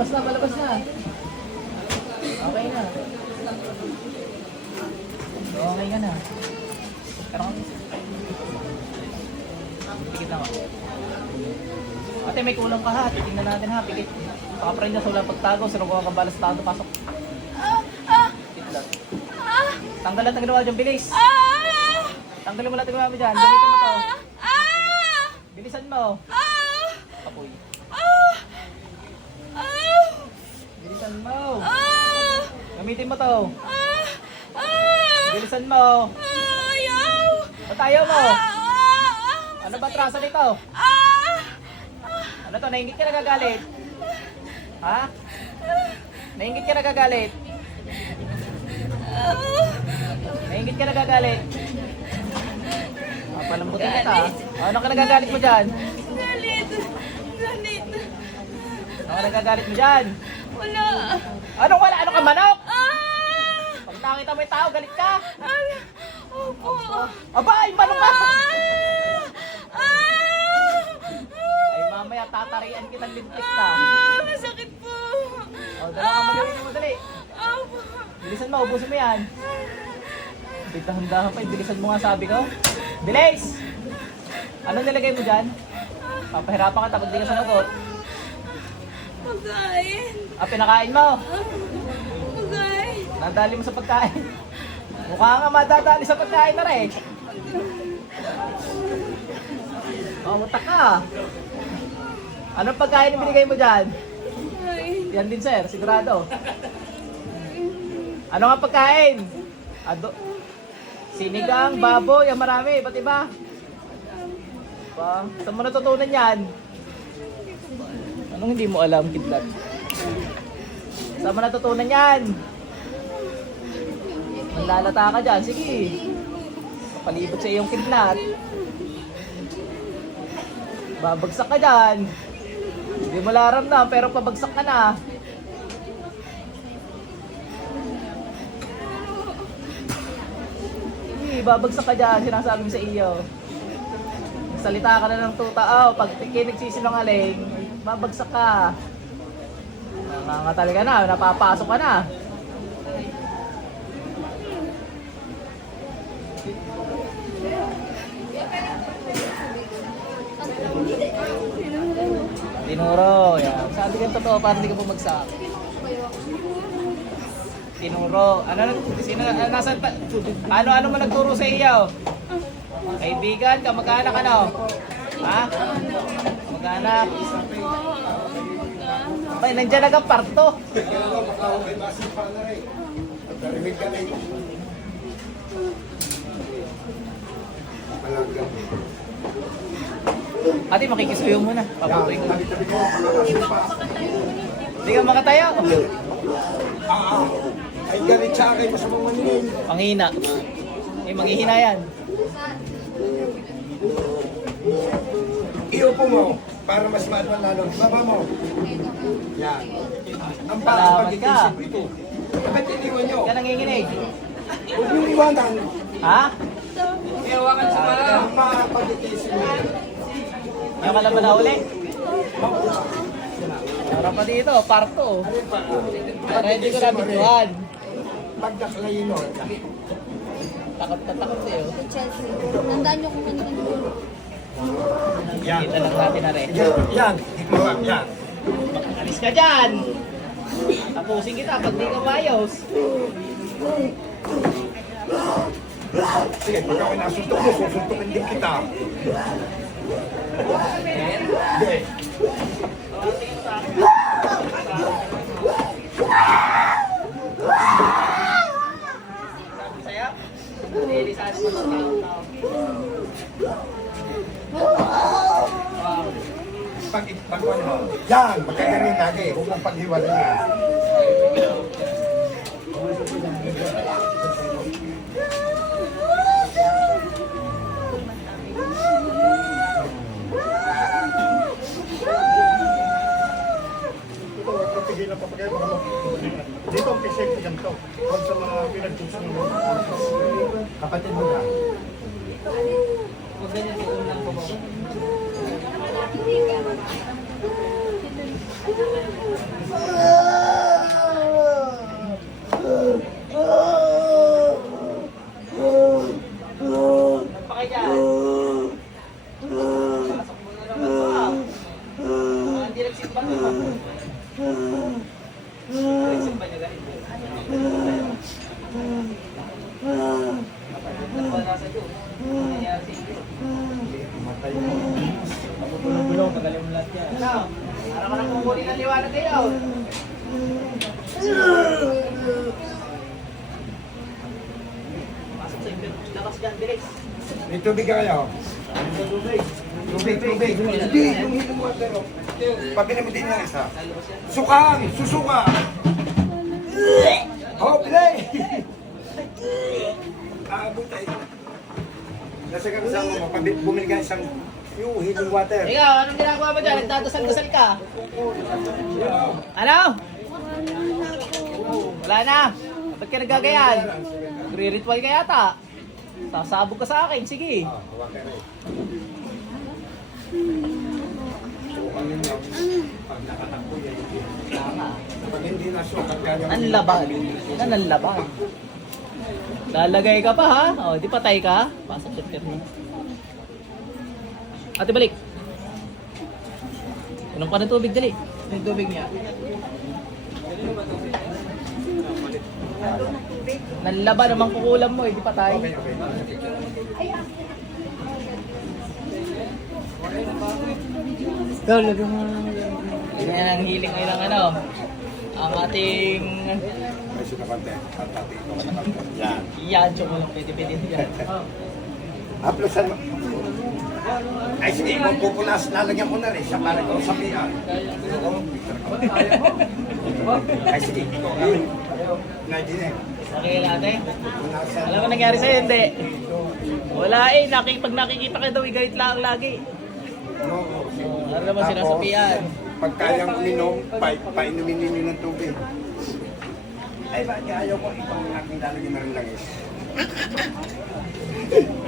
Palabas na, palabas na. Okay na. Okay ka na. Pero pikit lang ako. Ate, may kulang ka ha. Titingnan natin ha. Pikit. Baka pa rin niya sa walang pagtago. Sinukuha kang balas tado. Pasok. Tiklat. Tanggal lahat ang ginawa dyan. Bilis. Tanggalin mo lahat ang ginawa mo dyan. Gamitin mo to. Bilisan mo. Apoy. Bilisan mo. Gamitin mo to. Bilisan mo. Ba't ayaw mo? Ano ba atraso nito? Ano to? Nainggit ka nagagalit? Ha? Nainggit ka nagagalit? Nainggit ka nagagalit? Palambutin kita. Ano ka nagagalit mo dyan? Galit. Galit. Ano ka nagagalit mo dyan? Wala. Anong wala? Ano ka manok? Pag nakita mo yung tao, galit ka? Opo. Aba, ay manok ka! Ay mamaya, tatarian kitang lintik ka. Masakit po. O, dala ka magawin mo, dali. Opo. Bilisan mo, ubusin mo yan. Dahan-dahan pa, bilisan mo nga sabi ko. Bilis! Ano nilagay mo dyan? Papahirapan ka tapos di ka sumagot. Pagkain. Pinakain mo. Pagkain. Nadali mo sa pagkain. Mukha nga madadali sa pagkain na rin. Mutak ka. Anong pagkain yung binigay mo dyan? Pagkain. Yan din sir, sigurado. Ano nga pagkain? Sinigang, baboy, ang marami, ba't iba? Saan mo natutunan yan? Anong hindi mo alam, kidlat? Saan mo natutunan yan? Manlalata ka dyan, sige. Kapalibot sa iyong kidlat. Babagsak ka dyan. Hindi mo laramdam, pero pabagsak ka na. Babagsak ka dyan, sinasabi ko sa iyo. Salita ka na ng tuta, pag nagsisinungaling, babagsak ka. Nangangatali ka na, napapasok ka na. Tinuro, yan. Sabi ka totoo, para hindi ka bumagsak. Tinuro. Nasaan pa? Ano mo nagturo sa iyo? Kaibigan, kamag-anak ano? Ha? Kamag-anak. Ay, nandiyan nag-parto. Ate, makikisuyo muna. Paputoy ko. Hindi ka makatayo. Ay, galit sa akin, masamang maninin. Panghina. Manghihina yan. Iupo mo, para mas maadman lalo. Baba mo. Yan. Ang Salamat pagiging ka. isip ito. Bakit iniwan nyo? Ka nanginginig. Huwag nyo iwanan. Ha? Iwanan sa ang pagiging isip ito. Yung ka naman na uli? Para pa dito, parto. Para hindi ko nabituhan. Pagdaklayin mo. Takot na takot sa'yo. Chelsea. Tandaan niyo kung ano yung dulo. Yan. Kita lang natin na rin. Yan. Yan. Alis ka dyan! Tapusin kita pag di ka mayos. Sige, pag ako nasuntok mo, susuntokin din kita. Hindi. Sabi sa'yo? Hindi sa atin mo. Pag ano, yan, magkagaling lagi. Huwag mong paghiwalayin. Tigilan pa kayo mga dito ang kisip ganito. Huwag sa mga pinagsusunod mo. Kapatid mo na. Huwag ganyan si unang po. Hindi ka. tagalin mo lahat yan. Ano? Para ka nang kukunin ng liwanag kayo. Pasok sa inyo. Labas dyan, bilis. May tubig ka kayo. Tubig. Tubig. Hindi, yung healing water. Pabili mo din yan isa. Sukang! Susuka! Oh, play! Butay. Nasa kami sa mo, bumili ka isang yung healing water. Ikaw, anong ginagawa mo dyan? Nagdadasal-dasal ka. Ano? Wala na. Ba't ka nagagayan? Nagre-ritual ka yata. Sasabog ka sa akin, sige. Tama. Pag hindi nasukat ka yung... Ang laban. Yan ang laban. Lalagay ka pa ha? O, di patay ka? Pasok sa mo. Ate, balik. Anong ka ng tubig, dali. Yung tubig niya. Nanlaban naman kukulam mo, di patay. Yan ang hiling ngayon ng ano. Ang ating... May sinakante. At pati ito ka nakante. Yan. Yan, tsaka lang pwede yan. Haplosan mo. Ay, sige, magpupunas. Lalagyan ko na rin siya para ito sa piyan. Ay, sige. Nadine. Okay natin. Alam mo nangyari sa'yo, hindi. Wala eh, pag nakikita ka daw, galit lang lagi. No. Ano naman sinasabihan? Pag kayang uminom, painumin ninyo ng tubig. Ay, bakit ayaw ko itong aking lalagyan na rin langis?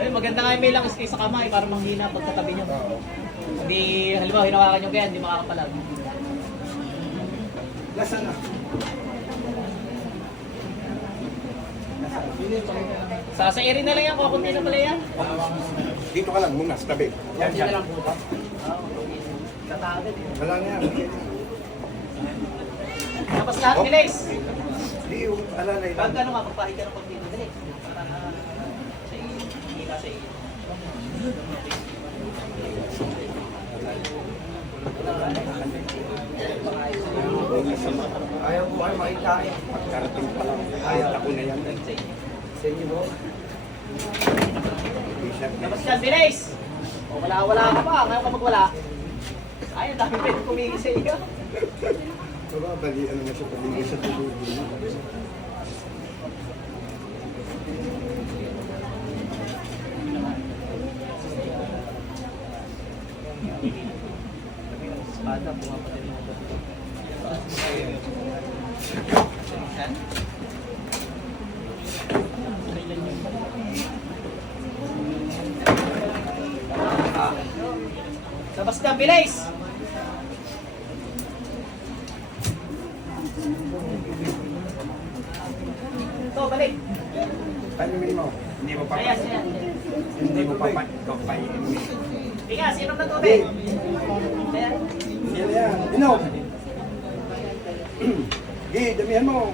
Eh, maganda nga yung may langis kayo sa kamay para manghina pagkatabi nyo. Hindi, halimbawa, hinawakan nyo kaya, hindi makakapalag. Lasa na. Sasairin na lang yan, kukunti na pala yan. Dito ka lang muna, sa tabi. Yan, Kunti na yan. lang po ba? Katagad eh. Wala na yan. Tapos lahat, bilis! Hindi, wala na Pag ilan. ano nga, pagpahid ka ng pagdito, dali. Para sa iyo, hina sa iyo. Ayaw ko ay makita eh. Pagkarating pa lang. Ayaw ako na yan. Sa inyo mo. Tapos yan, bilis! O, wala ka pa, ngayon ka magwala. Ay, ang dami pwede kumigil sa iyo. Pero bali, ano na siya pagiging sa tubig. Espada, pumapatid mo ba? Labas na, bilis! Ito, balik! Painumin mo. Hindi mo pa Ayan, ayan. Hindi mo pa painumin. Tigas, inom na tubig! Ayan. Yan yan. Inom! Gi, damihan mo.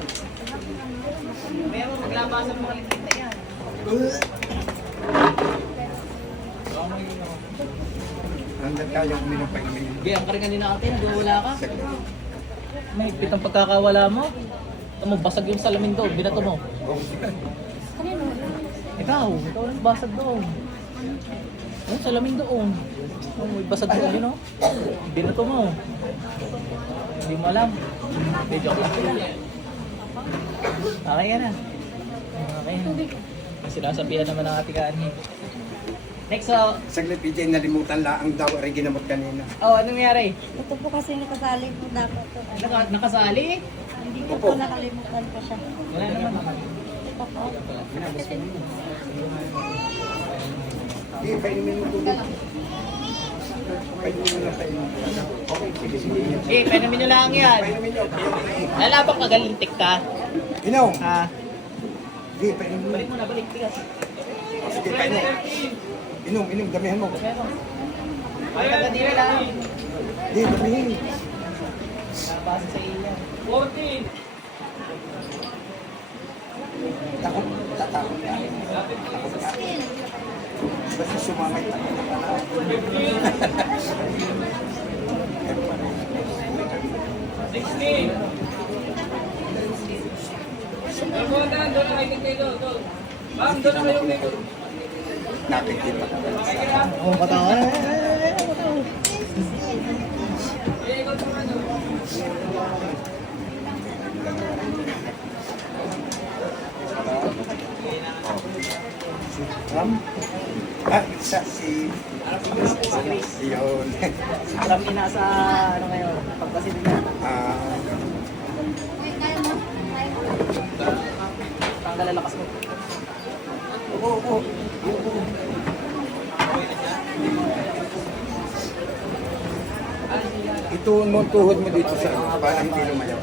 Meron, maglabasan mo ang litik na yan. Hanggang kayang uminom painumin. Gaya, ang karingan din natin, nagwawala ka. Mahigpit ang pagkakawala mo. Ito mo, basag yung salamin doon, binato mo. Kanino? Ikaw ang basag doon. Yung salamin doon. Oh, may basag doon, yun o. Binato mo. Hindi mo alam. Hindi, joke lang. Okay yan na. Okay na. May sinasabihan naman ng ating kaani. Next, Saglit, PJ, nalimutan lang ang daw rin ginamot kanina. oh, ano nangyari? Ito po kasi nakasali po dapat to. Nakasali? Hindi ko po nakalimutan ko siya. Wala naman. Ito po. Gi, painumin mo tubig. Painumin mo na painumin. Okay, sige. Eh, painumin nyo lang yan. Painumin nyo. Lalabang kagalintik ka. Inom! Ha? Gi, painumin mo. Balik mo na, balik. Tigas. Sige, painom. Inom, damihan mo. Ay, tagadira lang. Gi, damihin. Nabasa sa iyo. 14. Takot, tatakot ka. Takot ka. Basta sumamay, takot ka na. Nakikita ko. Oh, katawa. Ram? Isa si... Yun. Alam niya nasa ano ngayon, pagpasin niya. Tanggal ang lakas mo. Oo. Ito mo tuhod mo dito sa para hindi lumayaw.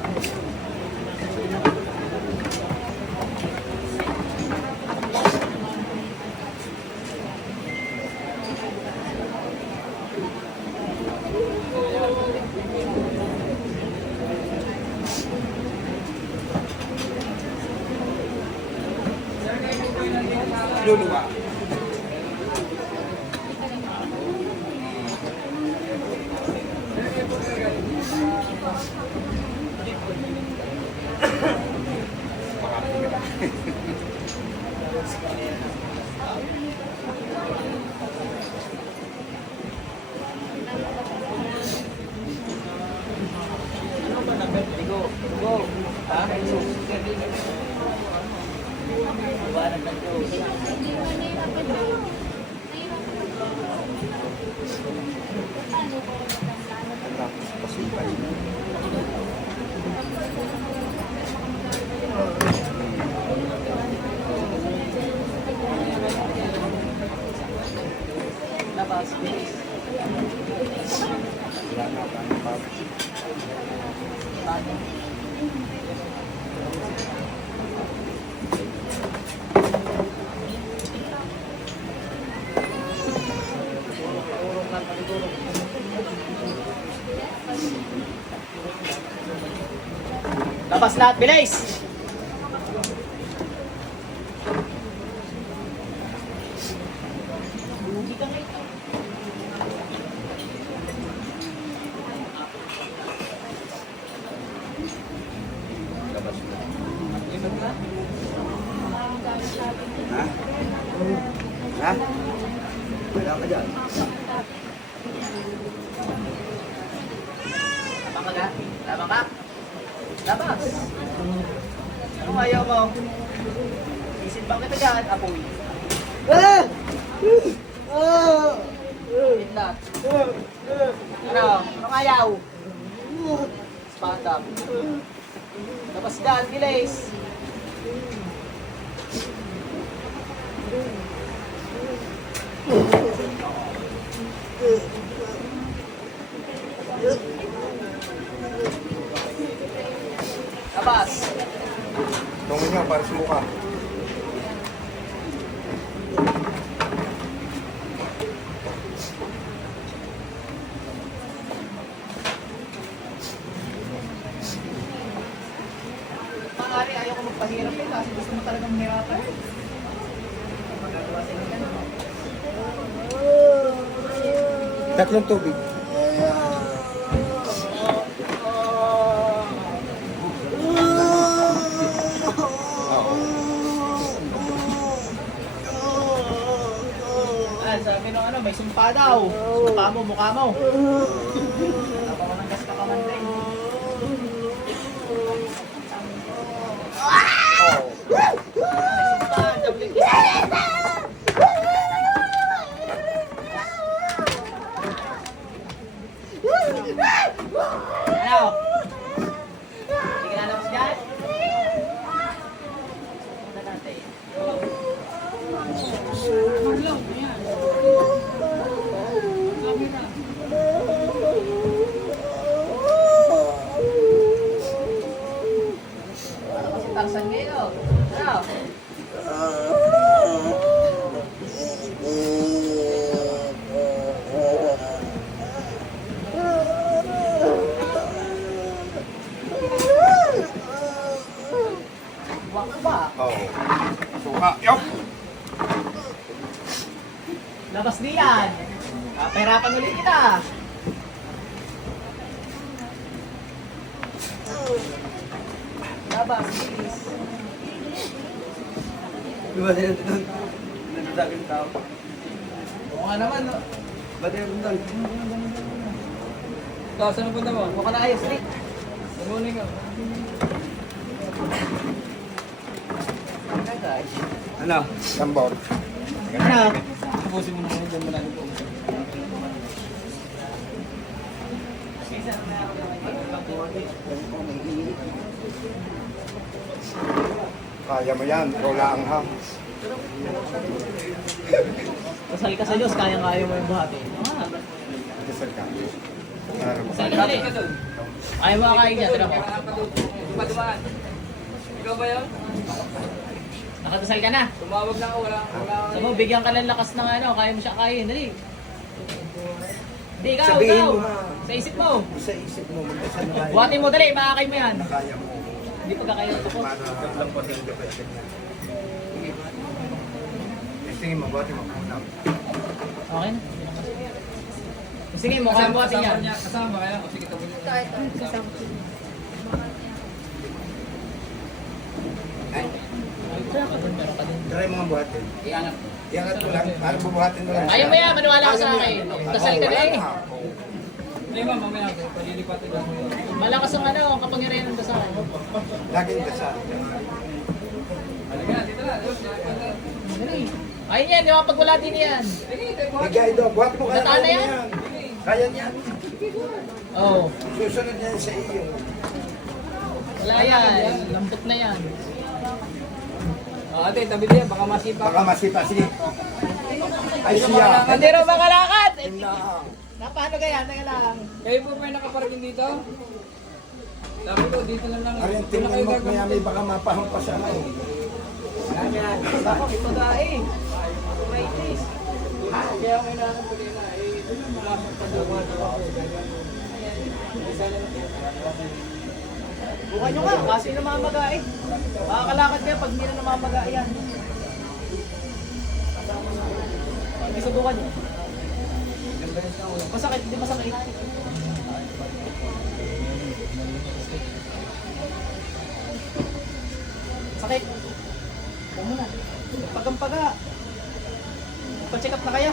Luluwa. Go. Go. Ha? Buwanan ng go. Tapos pasipay. Labas. Bilis. Wala na pa. Labas lahat, bilis! Ha? Ha? Wala ka dyan. Labang ka ga? Labang ka? Labas! Anong ayaw mo? Isimbang kita dyan, apoy. Itlat. Ano? Anong ayaw? Stand up. Labas dyan, bilis! Labas! Tungin nyo para sa mukha. Maaari ayaw ko magpahirap eh kasi gusto mo talagang mahirapan. Magagawa sila yan. Tatlong tubig. Sabi nung ano, may sumpa daw. Sumpa mo, mukha mo. Napamananggas ka kamantay. Ano? Hindi ka lalabas dyan? Punta natin. Ano kasi Tarzan ngayon? Ano? Wakba. Oo. Suka. Yup! Labas diyan. Pahirapan ulit kita. lalabas. Bilis. Diba din doon? Nagdagin tao. Oo nga naman, no? Ba't yun doon? Ikaw, saan punta mo? Huwag ka na ayos, Rick. Nagunin ka. Okay, guys. Ano? Sambor. Ano? Tapusin mo na ngayon, dyan mo na yung Kaya mo yan. Ikaw lang ha. Kasal ka sa Diyos, kaya-kaya mo yung buhati. Ah, Kasal ka. kasal ka dali. Ayaw mo kakain dyan, tira mo. Ikaw ba yun? Nakadasal ka na. Tumawag lang ako, wala. Sabi mo, bigyan ka ng lakas ng ano, kaya mo siya kain, dali. Hindi, ikaw, Sabihin ikaw. mo, ha. Sa isip mo. Sa isip mo, magkasal na kayo. Buhati mo, dali, makakain mo yan. Kaya mo. Hindi pagkakaya ito po. Lang po din yung question niya. Sige, mabuti mapunang. Okay na. Sige, mukha mo buhatin yan. Kasama ba kayo? O sige, tabi niyo. Try mga buhatin. Iangat. Iangat mo lang. Para bubuhatin mo lang. Ayaw mo yan, maniwala ka sa akin. Dasal ka na eh. Hindi ma'am, mamaya ako. Palilipatin lang. Malakas ang ano, ang kapangyarihan ng dasal. Laging kasal. Halika na, dito na. Dali. Ayun yan, di ba pag wala din yan. Bigay doon. Buhat mo kaya. Nataan na Kaya yan? yan. Kaya niyan. Oo. Oh, Susunod yan sa iyo. wala yan. Lambot na yan. O ate, tabi niya. Baka masipa. Baka masipasi. Ay siya. Hindi raw makalakad! Na. Paano kaya? Teka lang. Kayo po ba yung nakaparking dito? Sabi ko, dito na lang. Arin, Doon na tingnan kayo mo gagawin. kaya may baka mapahampas siya na eh. Bakit ito dahil? Right this. Kaya ako inaanap ko din na. Pumasok pa doon. Bukan nyo nga, kasi namamaga eh. Makakalakad kaya pag hindi na namamaga yan. Hindi subukan nyo. Masakit, hindi masakit. Sakit. Huwag mo na. Pagampaga. Pa-check up na kaya.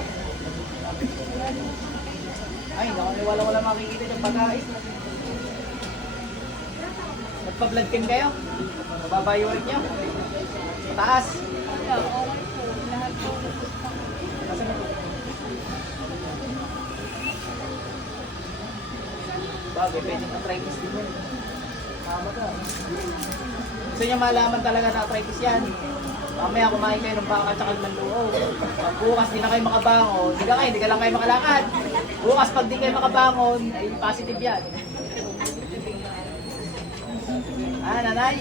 Ay, wala makikita yung pagkain. Nagpa-blood cam kayo? Nababayuan nyo? Taas. Kasi na po. Bagay, pwede na arthritis din yan. Tama ka. Gusto niya malaman talaga na arthritis yan. Mamaya kumain kayo ng baka at saka ng luo. Pag bukas di na kayo makabangon, di ka lang kayo makalakad. Bukas pag di kayo makabangon, ay positive yan. Ah, nanay.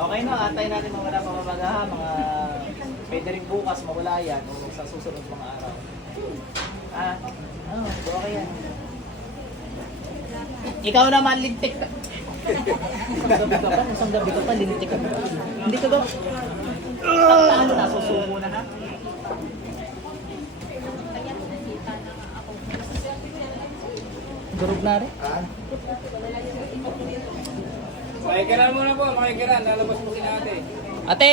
Okay no, antay natin mga wala pamamagaha, mga pwede rin bukas mawala yan o sa susunod mga araw. Ah, okay yan. Ikaw naman, lintik ka. Isang gabi ka pa, lintik ka. Hindi ka ba? Ano na, susubo na ha? Durog na rin. Makikiran muna po, makikiran. Lalabas po si ate. Ate,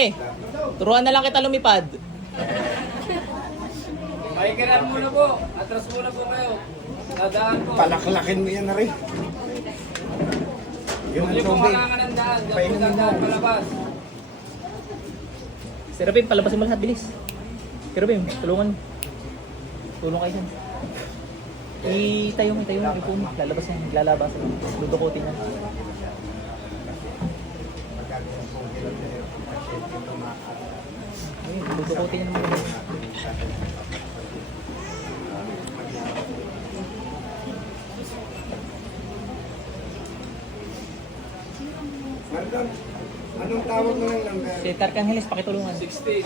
turuan na lang kita lumipad. Makikiran muna po. Atras muna po kayo. Dadaan po. Palaklakin mo yan na rin. Yun Huwag ang niyo pong tubig. halangan ng daan. Diyan po Painumin mo. dadaan palabas. Si Rabim, palabasin mo lahat, bilis. Si Rabim, tulungan. Tulong kayo dyan. Itayo mo, ipo mo. Lalabas yan, lalabas. Dudukutin yan. Ayun, dudukutin yan naman. Marlon, anong tawag mo ng number? Si Carcangeles, pakitulungan. 16.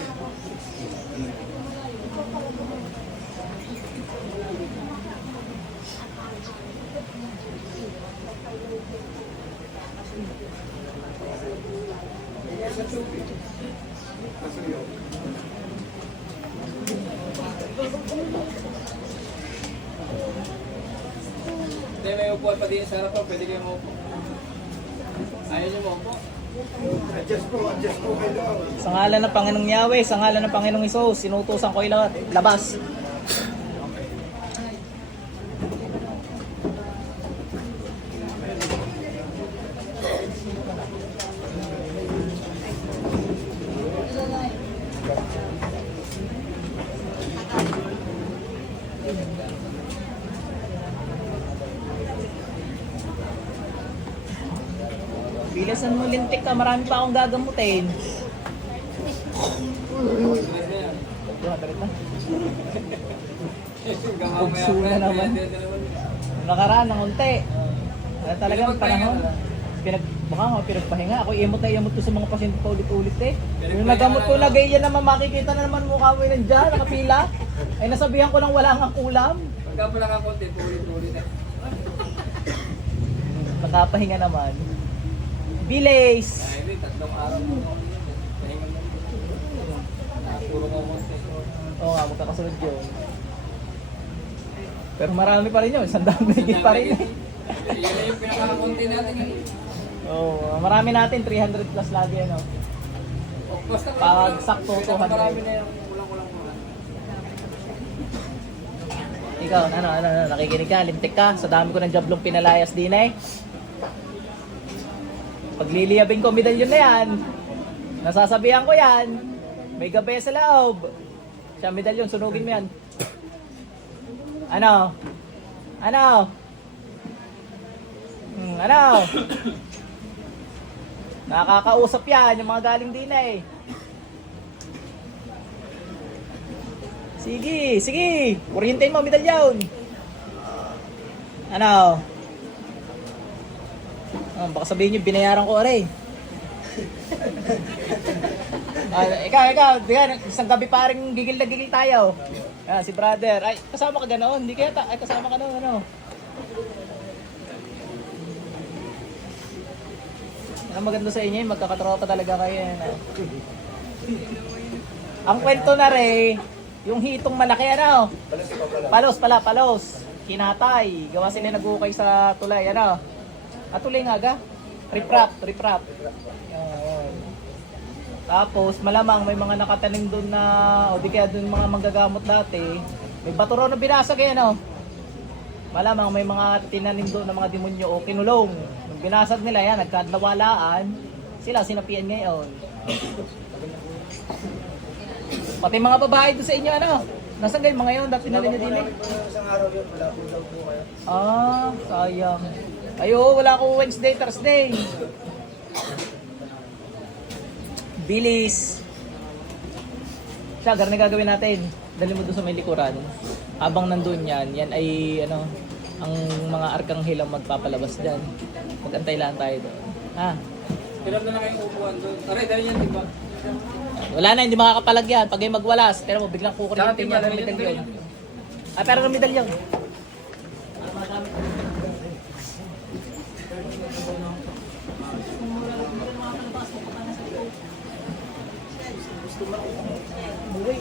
Hindi, may upuan pa din sa harapan. Pwede kayo maupo. Ayaw niyo maupo. Adjust po kayo doon. Sa ngalan ng Panginoong Yahweh, sa ngalan ng Panginoong Isus, sinutusan ko lahat. Labas. Bilisan mo, lintik ka. Marami pa akong gagamutin. Diba, talit na. Bugso na naman. Nakaraan ng unti. Talagang panahon. Baka nga pinagpahinga. Ako imot na imot ko sa mga pasyente pa ulit-ulit eh. Yung nagamot ko, lagay yan naman, makikita na naman mukha mo yun nandiyan, nakapila. Ay nasabihan ko lang wala nga kulam. Pagka pala ka konti, tuloy-tuloy na. Nakapahinga naman. Bilis! Ay, hindi, 3 araw mo. Pahinga mo. Puro mo konti. Oo nga, magkakasunod yun. Pero marami pa rin yun, 100 higit pa rin eh. Yan na yung pinaka-konti natin eh. Oo, marami natin, 300 plus lagi ano. Basta Pag sakto, 200. Marami na yung kulang-kulang mo. Ikaw, ano, nakikinig ka, lintik ka, sa dami ko ng jablong pinalayas din eh. Pagliliyabing ko, medalyon na yan. Nasasabihan ko yan. May gabi sa loob. Siya, medalyon, sunugin mo yan. Ano? Ano? Ano? Nakakausap yan, yung mga galing din eh. Sige, sige. Kuryintayin mo, medalyon. Ano? Baka sabihin nyo, binayaran ko aray. Ikaw, isang gabi paring gigil na gigil tayo. Si brother. Ay, kasama ka ganoon? Hindi kaya ay, kasama ka noon, ano? Ang maganda sa inyo, magkakatropa talaga kayo. Ano? Ang kwento na rin, yung hitong malaki, ano? Palos. Kinatay. Gawa sila nag-ukay sa tulay, ano? At tulay nga ga? Riprap. Tapos malamang may mga nakatanim doon na, o di kaya doon mga manggagamot dati, may bato raw na binasag eh, ano? Malamang may mga tinanim doon na mga demonyo o kinulong. Nung binasag nila yan, nagkadlawalaan, sila sinapian ngayon. Pati mga babae doon sa inyo, ano? Nasaan kayo mga yun? Dati tinanim nyo din eh. Isang araw yun, malapit daw po kayo. Sayang. Ayo, wala ko Wednesday, Thursday. Bilis. Siya, ganun gagawin natin. Dali mo doon sa may likuran. Habang nandun yan ay ano, ang mga arkanghel ang magpapalabas dyan. Mag-antay lang tayo doon. Ha? Piram na lang kayong upuan doon. Aray, dahil yan, di ba? Wala na, hindi makakapalag yan. Pag ay magwalas, pero mo biglang kukulitin mo ng medalyon. Pero ng medalyon. Buhay